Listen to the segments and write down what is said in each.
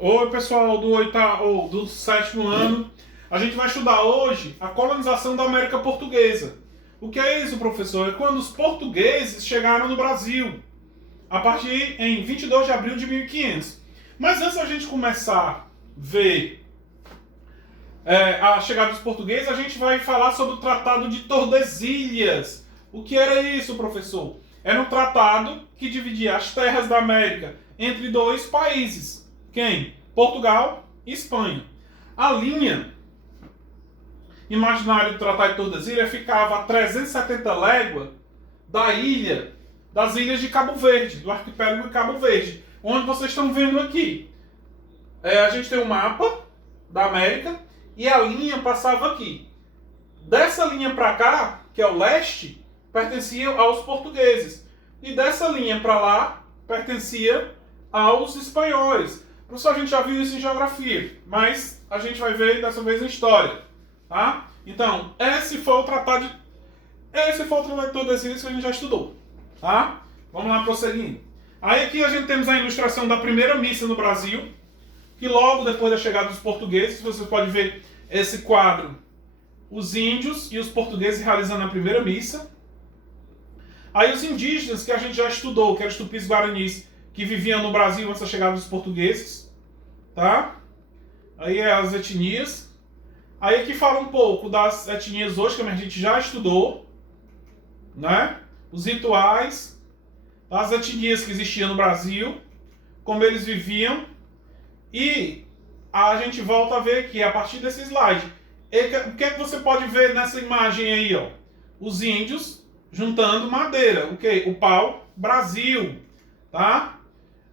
Oi, pessoal do oitavo, do sétimo ano. A gente vai estudar hoje a colonização da América Portuguesa. O que é isso, professor? É quando os portugueses chegaram no Brasil, a partir em 22 de abril de 1500. Mas antes da gente começar a ver a chegada dos portugueses, a gente vai falar sobre o Tratado de Tordesilhas. O que era isso, professor? Era um tratado que dividia as terras da América entre dois países. Quem? Portugal e Espanha. A linha imaginária do Tratado de Tordesilhas ficava a 370 léguas das ilhas de Cabo Verde, do arquipélago de Cabo Verde, onde vocês estão vendo aqui. A gente tem um mapa da América e a linha passava aqui. Dessa linha para cá, que é o leste, pertencia aos portugueses. E dessa linha para lá, pertencia aos espanhóis. Professor, a gente já viu isso em geografia, mas a gente vai ver dessa vez em história. Tá? Então, esse foi o Tratado de Tordesilhas que a gente já estudou. Tá? Vamos lá, prosseguindo. Aí aqui a gente temos a ilustração da primeira missa no Brasil, que logo depois da chegada dos portugueses, você pode ver esse quadro, os índios e os portugueses realizando a primeira missa. Aí os indígenas, que a gente já estudou, que eram os tupis-guaranis, que viviam no Brasil antes da chegada dos portugueses. Tá? Aí é as etnias. Aí aqui fala um pouco das etnias hoje, que a gente já estudou, né? Os rituais, as etnias que existiam no Brasil, como eles viviam. E a gente volta a ver aqui, a partir desse slide. O que é que você pode ver nessa imagem aí, ó? Os índios juntando madeira. O que? O pau-brasil, tá?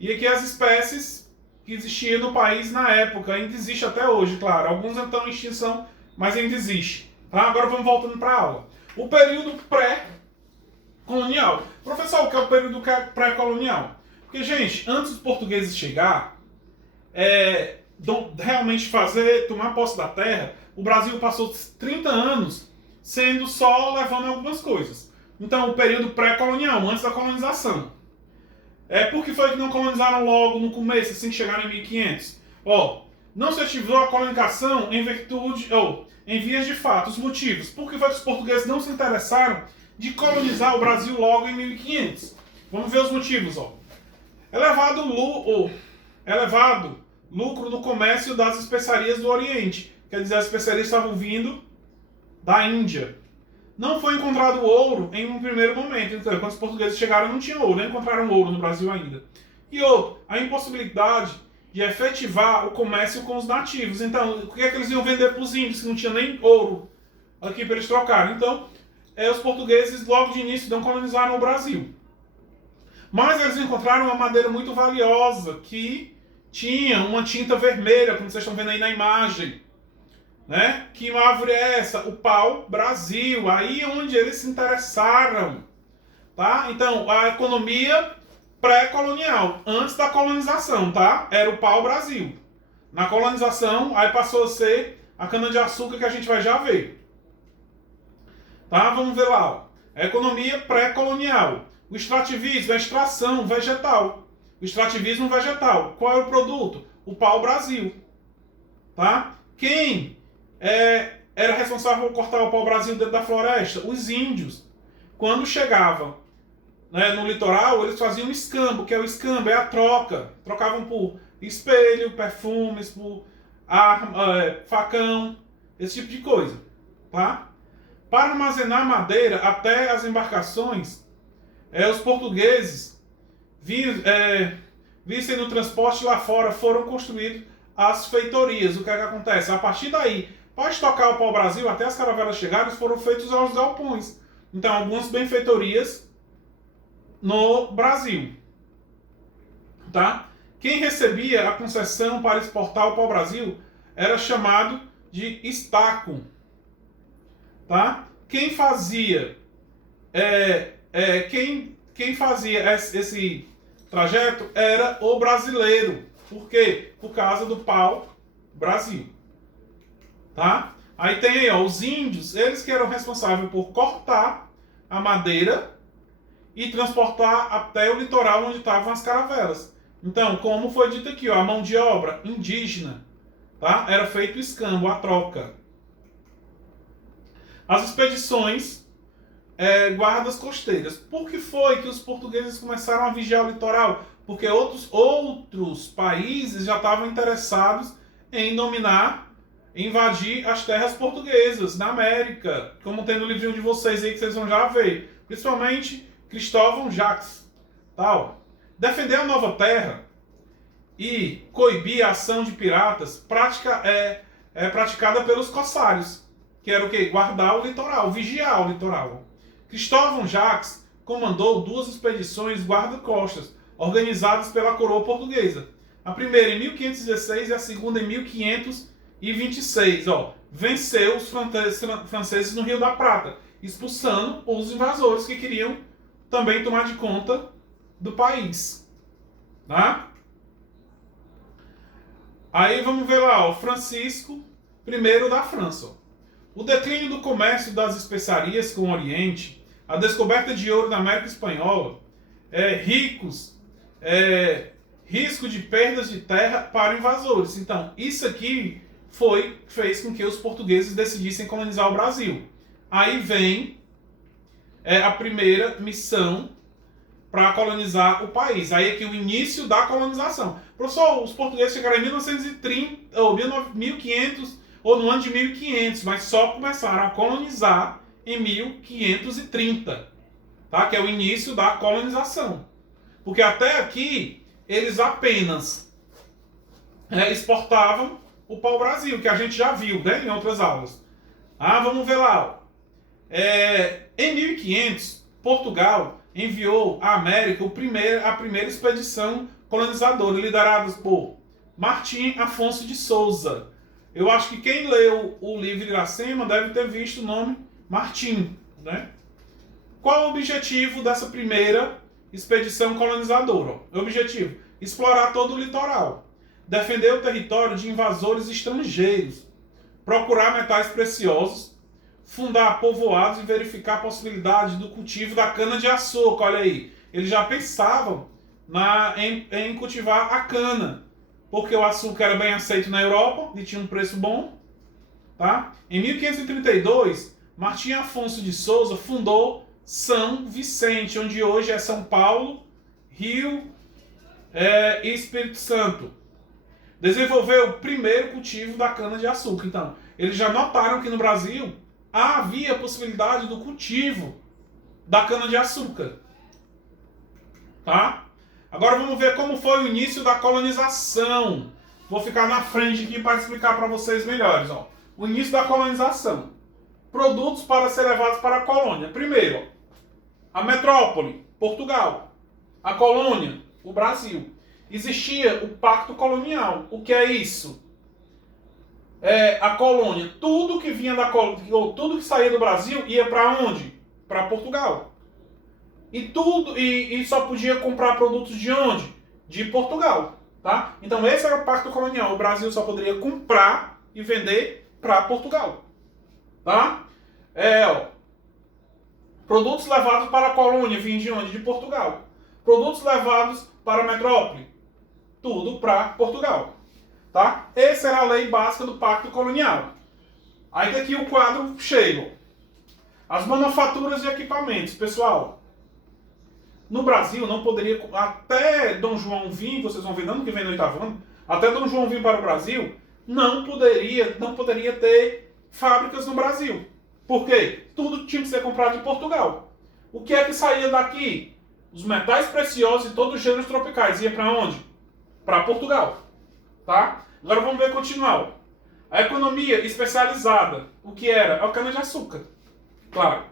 E aqui as espécies que existiam no país na época, ainda existe até hoje, claro. Alguns estão em extinção, mas ainda existe. Tá? Agora vamos voltando para a aula. O período pré-colonial. Professor, o que é o período pré-colonial? Porque, gente, antes dos portugueses chegar, realmente tomar posse da terra, o Brasil passou 30 anos sendo só levando algumas coisas. Então, o período pré-colonial, antes da colonização. Por que foi que não colonizaram logo no começo, assim que chegaram em 1500? Não se ativou a colonização em virtude, em vias de fato. Os motivos. Por que foi que os portugueses não se interessaram de colonizar o Brasil logo em 1500? Vamos ver os motivos. Elevado lucro no comércio das especiarias do Oriente. Quer dizer, as especiarias estavam vindo da Índia. Não foi encontrado ouro em um primeiro momento. Então, quando os portugueses chegaram, não tinha ouro, nem encontraram ouro no Brasil ainda. E outro, a impossibilidade de efetivar o comércio com os nativos. Então, o que é que eles iam vender para os índios, que não tinha nem ouro aqui para eles trocarem? Então, os portugueses, logo de início, não colonizaram o Brasil. Mas eles encontraram uma madeira muito valiosa, que tinha uma tinta vermelha, como vocês estão vendo aí na imagem. Né? Que árvore é essa? O pau-brasil. Aí é onde eles se interessaram. Tá? Então, a economia pré-colonial, antes da colonização, tá? Era o pau-brasil. Na colonização, aí passou a ser a cana-de-açúcar, que a gente vai já ver. Tá? Vamos ver lá. Ó. A economia pré-colonial. O extrativismo, a extração vegetal. O extrativismo vegetal. Qual é o produto? O pau-brasil. Tá? Quem era responsável por cortar o pau-brasil dentro da floresta? Os índios. Quando chegavam no litoral, eles faziam escambo, que é o escambo, é a troca. Trocavam por espelho, perfumes, por facão, esse tipo de coisa. Tá? Para armazenar madeira até as embarcações, os portugueses, vissem no transporte lá fora, foram construídos as feitorias. O que é que acontece? A partir daí, para estocar o pau-brasil, até as caravelas chegarem, foram feitos aos galpões. Então, algumas benfeitorias no Brasil. Tá? Quem recebia a concessão para exportar o pau-brasil era chamado de estaco. Tá? Quem fazia quem fazia esse trajeto era o brasileiro. Por quê? Por causa do pau-brasil. Tá? Aí tem aí, os índios, eles que eram responsáveis por cortar a madeira e transportar até o litoral onde estavam as caravelas. Então, como foi dito aqui, ó, a mão de obra indígena, tá? Era feito o escambo, a troca. As expedições, guardas costeiras. Por que foi que os portugueses começaram a vigiar o litoral? Porque outros países já estavam interessados em dominar, invadir as terras portuguesas na América, como tem no livrinho de vocês aí que vocês vão já ver. Principalmente Cristóvão Jacques. Tal. Defender a nova terra e coibir a ação de piratas praticada pelos corsários, que era o quê? Guardar o litoral, vigiar o litoral. Cristóvão Jacques comandou 2 expedições guarda-costas, organizadas pela coroa portuguesa. A primeira em 1516 e a segunda em 1526. Venceu os franceses no Rio da Prata, expulsando os invasores que queriam também tomar de conta do país. Tá? Aí vamos ver lá, Francisco I da França. O declínio do comércio das especiarias com o Oriente, a descoberta de ouro na América Espanhola, risco de perdas de terra para invasores. Então, isso aqui fez com que os portugueses decidissem colonizar o Brasil. Aí vem a primeira missão para colonizar o país. Aí aqui o início da colonização. Professor, os portugueses chegaram em 1930, ou 1500, ou no ano de 1500, mas só começaram a colonizar em 1530, tá? Que é o início da colonização. Porque até aqui eles apenas exportavam o pau-brasil, que a gente já viu, né, em outras aulas. Vamos ver lá. Em 1500, Portugal enviou à América a primeira expedição colonizadora, liderada por Martim Afonso de Souza. Eu acho que quem leu o livro Iracema deve ter visto o nome Martim, né? Qual o objetivo dessa primeira expedição colonizadora? O objetivo: explorar todo o litoral, defender o território de invasores estrangeiros, procurar metais preciosos, fundar povoados e verificar a possibilidade do cultivo da cana-de-açúcar. Olha aí, eles já pensavam em cultivar a cana, porque o açúcar era bem aceito na Europa e tinha um preço bom. Tá? Em 1532, Martim Afonso de Souza fundou São Vicente, onde hoje é São Paulo, Rio e Espírito Santo. Desenvolveu o primeiro cultivo da cana-de-açúcar. Então, eles já notaram que no Brasil havia a possibilidade do cultivo da cana-de-açúcar. Tá? Agora vamos ver como foi o início da colonização. Vou ficar na frente aqui para explicar para vocês melhores. O início da colonização. Produtos para ser levados para a colônia. Primeiro, a metrópole, Portugal. A colônia, o Brasil. Existia o Pacto Colonial. O que é isso? A colônia, tudo que vinha da colônia, ou tudo que saía do Brasil ia para onde? Para Portugal. E só podia comprar produtos de onde? De Portugal, tá? Então esse era o Pacto Colonial. O Brasil só poderia comprar e vender para Portugal, tá? Produtos levados para a colônia vinham de onde? De Portugal. Produtos levados para a metrópole, tudo para Portugal. Tá? Essa era a lei básica do Pacto Colonial. Aí daqui o quadro cheio. As manufaturas e equipamentos. Pessoal, no Brasil não poderia, até Dom João vir, vocês vão ver, não que vem no 8º ano, até Dom João vir para o Brasil, não poderia ter fábricas no Brasil. Por quê? Tudo tinha que ser comprado em Portugal. O que é que saía daqui? Os metais preciosos e todos os gêneros tropicais. Ia para onde? Para Portugal. Tá? Agora vamos ver continuar. A economia especializada. O que era? A cana-de-açúcar. Claro.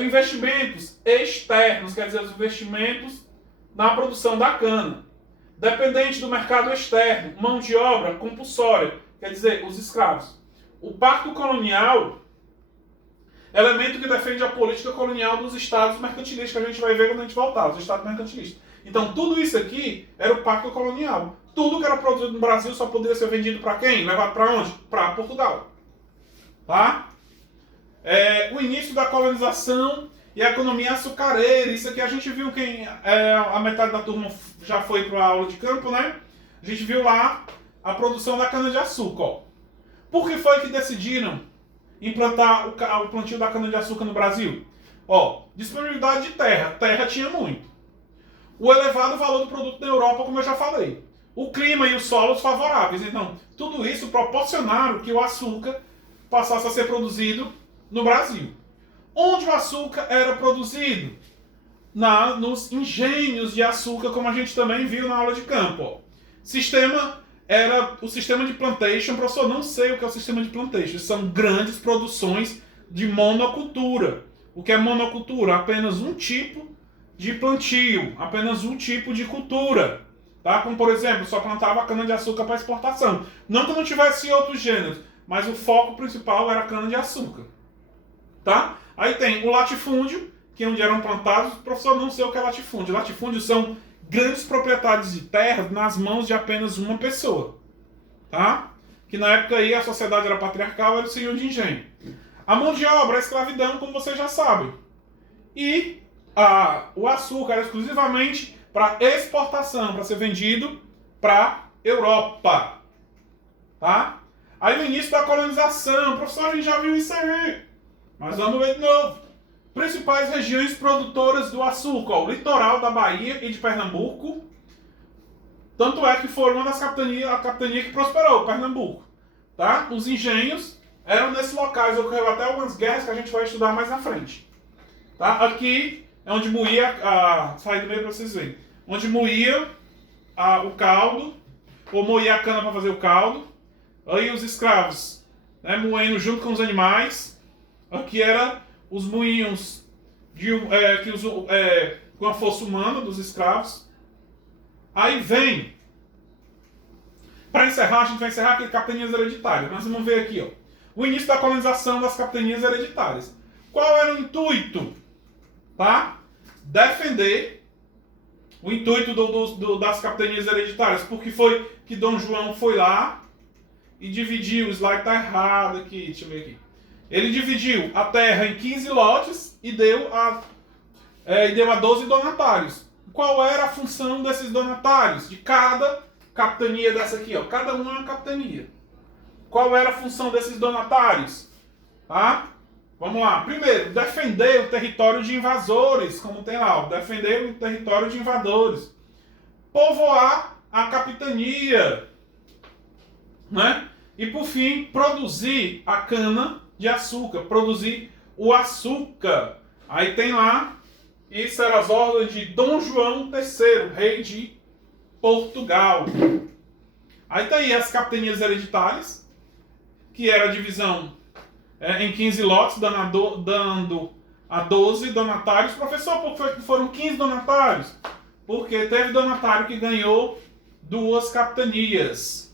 Investimentos externos, quer dizer, os investimentos na produção da cana. Dependente do mercado externo. Mão de obra compulsória, quer dizer, os escravos. O Pacto Colonial, elemento que defende a política colonial dos estados mercantilistas, que a gente vai ver quando a gente voltar, os estados mercantilistas. Então, tudo isso aqui era o Pacto Colonial. Tudo que era produzido no Brasil só poderia ser vendido para quem? Levado para onde? Para Portugal. Tá? O início da colonização e a economia açucareira. Isso aqui a gente viu, a metade da turma já foi para a aula de campo, né? A gente viu lá a produção da cana-de-açúcar. Ó. Por que foi que decidiram implantar o plantio da cana-de-açúcar no Brasil? Ó, disponibilidade de terra. Terra tinha muito. O elevado valor do produto na Europa, como eu já falei. O clima e os solos favoráveis. Então, tudo isso proporcionaram que o açúcar passasse a ser produzido no Brasil. Onde o açúcar era produzido? Nos engenhos de açúcar, como a gente também viu na aula de campo. Ó. Era o sistema de plantation. Professor, não sei o que é o sistema de plantation. São grandes produções de monocultura. O que é monocultura? Apenas um tipo de plantio, apenas um tipo de cultura. Tá? Como, por exemplo, só plantava cana-de-açúcar para exportação. Não que não tivesse outros gêneros, mas o foco principal era cana-de-açúcar. Tá? Aí tem o latifúndio, que é onde eram plantados. Professor, não sei o que é latifúndio. Latifúndios são grandes propriedades de terra nas mãos de apenas uma pessoa. Tá? Que na época aí a sociedade era patriarcal, era o senhor de engenho. A mão de obra, a escravidão, como vocês já sabem. E o açúcar era exclusivamente para exportação, para ser vendido para a Europa. Tá? Aí no início da colonização, professor, a gente já viu isso aí. Mas vamos ver de novo. Principais regiões produtoras do açúcar, ó, o litoral da Bahia e de Pernambuco. Tanto é que foram uma das capitanias, a capitania que prosperou, Pernambuco. Tá? Os engenhos eram nesses locais, ocorreu até algumas guerras que a gente vai estudar mais na frente. Tá? Aqui é onde moía, sai do meio para vocês verem, onde moía o caldo, ou moía a cana para fazer o caldo. Aí os escravos, né, moendo junto com os animais. Aqui era os moinhos com a força humana dos escravos. Aí vem, para encerrar, a gente vai encerrar aqui capitanias hereditárias. Nós vamos ver aqui, ó, o início da colonização das capitanias hereditárias. Qual era o intuito? Tá? Defender o intuito das capitanias hereditárias. Porque foi que Dom João foi lá e dividiu, o slide está errado aqui, deixa eu ver aqui. Ele dividiu a terra em 15 lotes e deu a 12 donatários. Qual era a função desses donatários? De cada capitania dessa aqui, ó. Cada uma é uma capitania. Qual era a função desses donatários? Tá? Vamos lá. Primeiro, defender o território de invasores, como tem lá, ó. Defender o território de invasores. Povoar a capitania. Né? E por fim, produzir a cana de açúcar, produzir o açúcar. Aí tem lá, isso eram as ordens de Dom João III, rei de Portugal. Aí tá aí as capitanias hereditárias, que era a divisão em 15 lotes, dando a 12 donatários. Professor, por que foram 15 donatários? Porque teve donatário que ganhou 2 capitanias.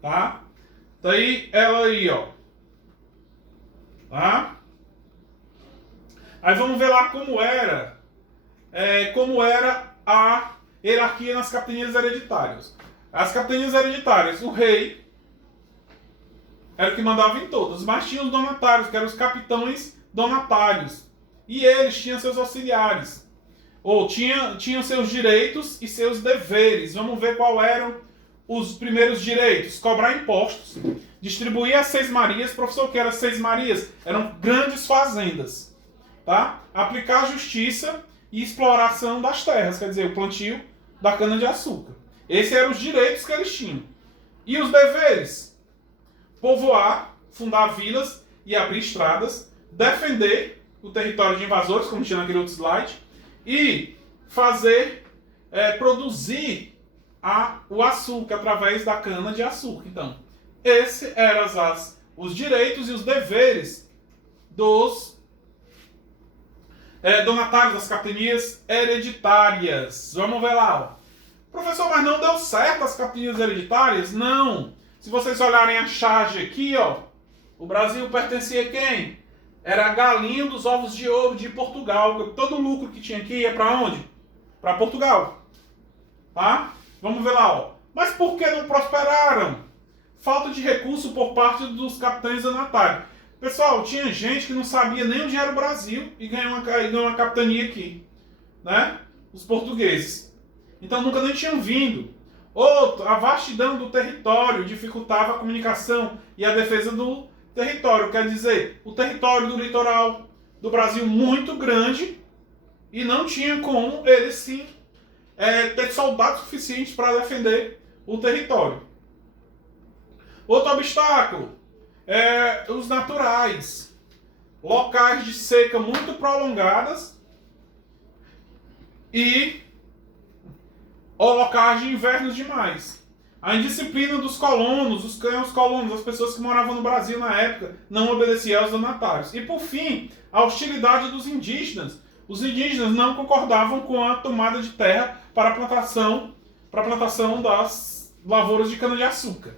Tá? Tá aí ela aí, ó. Tá? Aí vamos ver lá como era a hierarquia nas capitanias hereditárias. As capitanias hereditárias, o rei era o que mandava em todas, mas tinha os donatários, que eram os capitães donatários. E eles tinham seus auxiliares. Ou tinham seus direitos e seus deveres. Vamos ver qual eram os primeiros direitos. Cobrar impostos. Distribuir as 6 marias. Professor, o que era 6 marias? Eram grandes fazendas. Tá? Aplicar a justiça e exploração das terras. Quer dizer, o plantio da cana-de-açúcar. Esses eram os direitos que eles tinham. E os deveres? Povoar, fundar vilas e abrir estradas. Defender o território de invasores, como tinha naquele outro slide. E produzir o açúcar através da cana-de-açúcar. Então, esses eram os direitos e os deveres dos donatários das capitanias hereditárias. Vamos ver lá. Ó. Professor, mas não deu certo as capitanias hereditárias? Não. Se vocês olharem a charge aqui, ó, o Brasil pertencia a quem? Era a galinha dos ovos de ouro de Portugal. Todo o lucro que tinha aqui ia para onde? Para Portugal. Tá? Vamos ver lá. Ó. Mas por que não prosperaram? Falta de recurso por parte dos capitães donatários. Pessoal, tinha gente que não sabia nem onde era o Brasil e ganhou uma capitania aqui, né? Os portugueses. Então nunca nem tinham vindo. Outro, a vastidão do território dificultava a comunicação e a defesa do território. Quer dizer, o território do litoral do Brasil muito grande e não tinha como eles sim ter soldados suficientes para defender o território. Outro obstáculo os naturais. Locais de seca muito prolongadas e locais de invernos demais. A indisciplina dos colonos, os colonos, as pessoas que moravam no Brasil na época, não obedeciam aos donatários. E por fim, a hostilidade dos indígenas. Os indígenas não concordavam com a tomada de terra para a plantação das lavouras de cana-de-açúcar.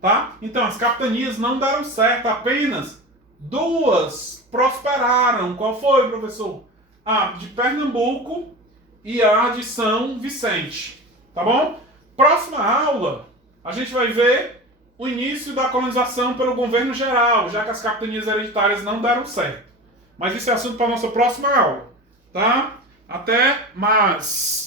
Tá? Então, as capitanias não deram certo, apenas 2 prosperaram. Qual foi, professor? A de Pernambuco e a de São Vicente. Tá bom? Próxima aula, a gente vai ver o início da colonização pelo governo geral, já que as capitanias hereditárias não deram certo. Mas isso é assunto para a nossa próxima aula. Tá? Até mais!